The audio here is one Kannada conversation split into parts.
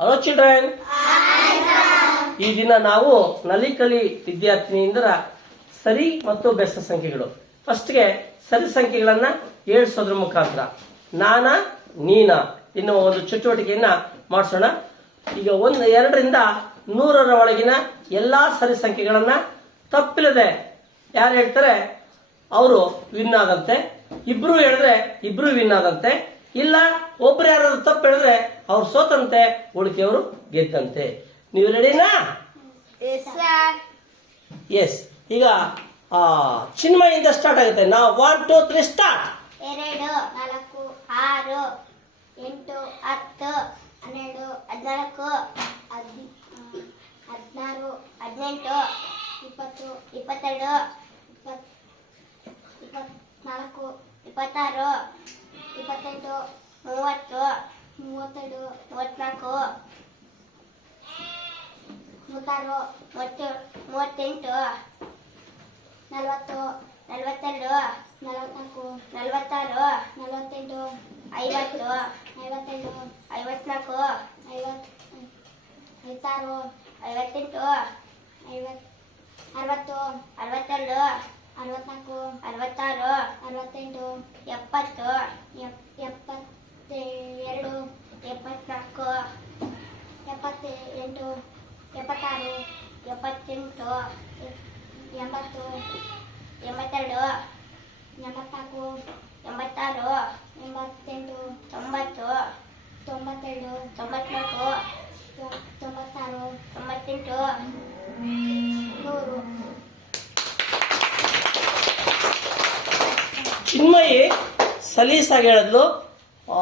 ಹಲೋ ಚಿಲ್ಡ್ರನ್ ಈ ದಿನ ನಾವು ನಲಿಕಲಿ ವಿದ್ಯಾರ್ಥಿನಿಯಿಂದ ಸರಿ ಮತ್ತು ಬೆಸ ಸಂಖ್ಯೆಗಳು. ಫಸ್ಟ್ಗೆ ಸರಿ ಸಂಖ್ಯೆಗಳನ್ನ ಏಳ್ಸೋದ್ರ ಮುಖಾಂತರ. ನಾನ, ನೀನ ಎನ್ನುವ ಒಂದು ಚಟುವಟಿಕೆಯನ್ನ ಮಾಡಿಸೋಣ. ಈಗ ಒಂದ್, ಎರಡರಿಂದ ನೂರರ ಒಳಗಿನ ಎಲ್ಲಾ ಸರಿ ಸಂಖ್ಯೆಗಳನ್ನ ತಪ್ಪಿಲ್ಲದೆ ಯಾರು ಹೇಳ್ತಾರೆ? ಅವರು ವಿನ್ ಆಗಂತೆ. ಇಬ್ರು ಹೇಳಿದ್ರೆ ಇಬ್ರು ವಿನ್ ಆಗಂತೆ. ಇಲ್ಲ ಹೇಳಿದ್ರೆ ಅವ್ರು ಸೋತಂತೆ ಉಳಿಕೆಯವರು ಗೆದ್ದಂತೆ. ನೀವು ರೆಡಿನಾ ಎಸ್ ಈಗ ಆ, ಚಿನ್ಮಯಿಂದ ಸ್ಟಾರ್ಟ್ ಆಗುತ್ತೆ. ನಾವು ಒನ್ ಟೂ ತ್ರೀ ಸ್ಟಾರ್ಟ್ ಎರಡು ನಾಲ್ಕು ಆರು ಎಂಟು ಹತ್ತು ಹನ್ನೆರಡು ಹದಿನಾಲ್ಕು ಹದ್ ಹದಿನಾರು ಹದಿನೆಂಟು ಇಪ್ಪತ್ತು ಇಪ್ಪತ್ತೆರಡು ಇಪ್ಪತ್ ಇಪ್ಪತ್ನಾಲ್ಕು ಇಪ್ಪತ್ತಾರು ಇಪ್ಪತ್ತೆಂಟು ಮೂವತ್ತು ಮೂವತ್ತೆರಡು ಮೂವತ್ನಾಲ್ಕು ಮೂವತ್ತಾರು, ಮೂವತ್ತು, ಮೂವತ್ತೆಂಟು, ನಲವತ್ತು, ನಲವತ್ತೆರಡು ನಲವತ್ನಾಲ್ಕು ನಲವತ್ತಾರು, ನಲವತ್ತೆಂಟು, ಐವತ್ತು ಐವತ್ತೆರಡು ಐವತ್ನಾಲ್ಕು ಐವತ್ತು, ಐವತ್ತಾರು, ಐವತ್ತೆಂಟು ಐವತ್ ಅರವತ್ತು, ಅರವತ್ತೆರಡು ಅರವತ್ನಾಲ್ಕು ಅರವತ್ತಾರು, ಅರವತ್ತೆಂಟು, ಎಪ್ಪತ್ತು, ಎಪ್, ಎಪ್ಪತ್ತೆ ಎರಡು ಎಪ್ಪತ್ನಾಲ್ಕು ಎಪ್ಪತ್ತ ಎಂಟು ಎಪ್ಪತ್ತಾರು, ಎಪ್ಪತ್ತೆಂಟು, ಎಂಬತ್ತು, ಎಂಬತ್ತೆರಡು, ಎಂಬತ್ನಾಲ್ಕು, ಎಂಬತ್ತಾರು, ಎಂಬತ್ತೆಂಟು, ತೊಂಬತ್ತು, ತೊಂಬತ್ತೆರಡು, ತೊಂಬತ್ನಾಲ್ಕು, ತೊಂಬತ್ತಾರು, ತೊಂಬತ್ತೆಂಟು, ನೂರು. ಚಿನ್ಮಯಿ ಸಲೀಸಾಗಿ ಹೇಳಿದ್ಲು.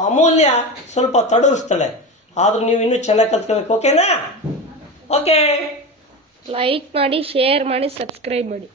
ಅಮೂಲ್ಯ ಸ್ವಲ್ಪ ತಡರಿಸ್ತಾಳೆ. ಆದ್ರೂ ನೀವು ಇನ್ನೂ ಚೆನ್ನಾಗಿ ಕಲ್ತ್ಕೋಬೇಕು ಓಕೆನಾ ಓಕೆ ಲೈಕ್ ಮಾಡಿ ಶೇರ್ ಮಾಡಿ ಸಬ್ಸ್ಕ್ರೈಬ್ ಮಾಡಿ.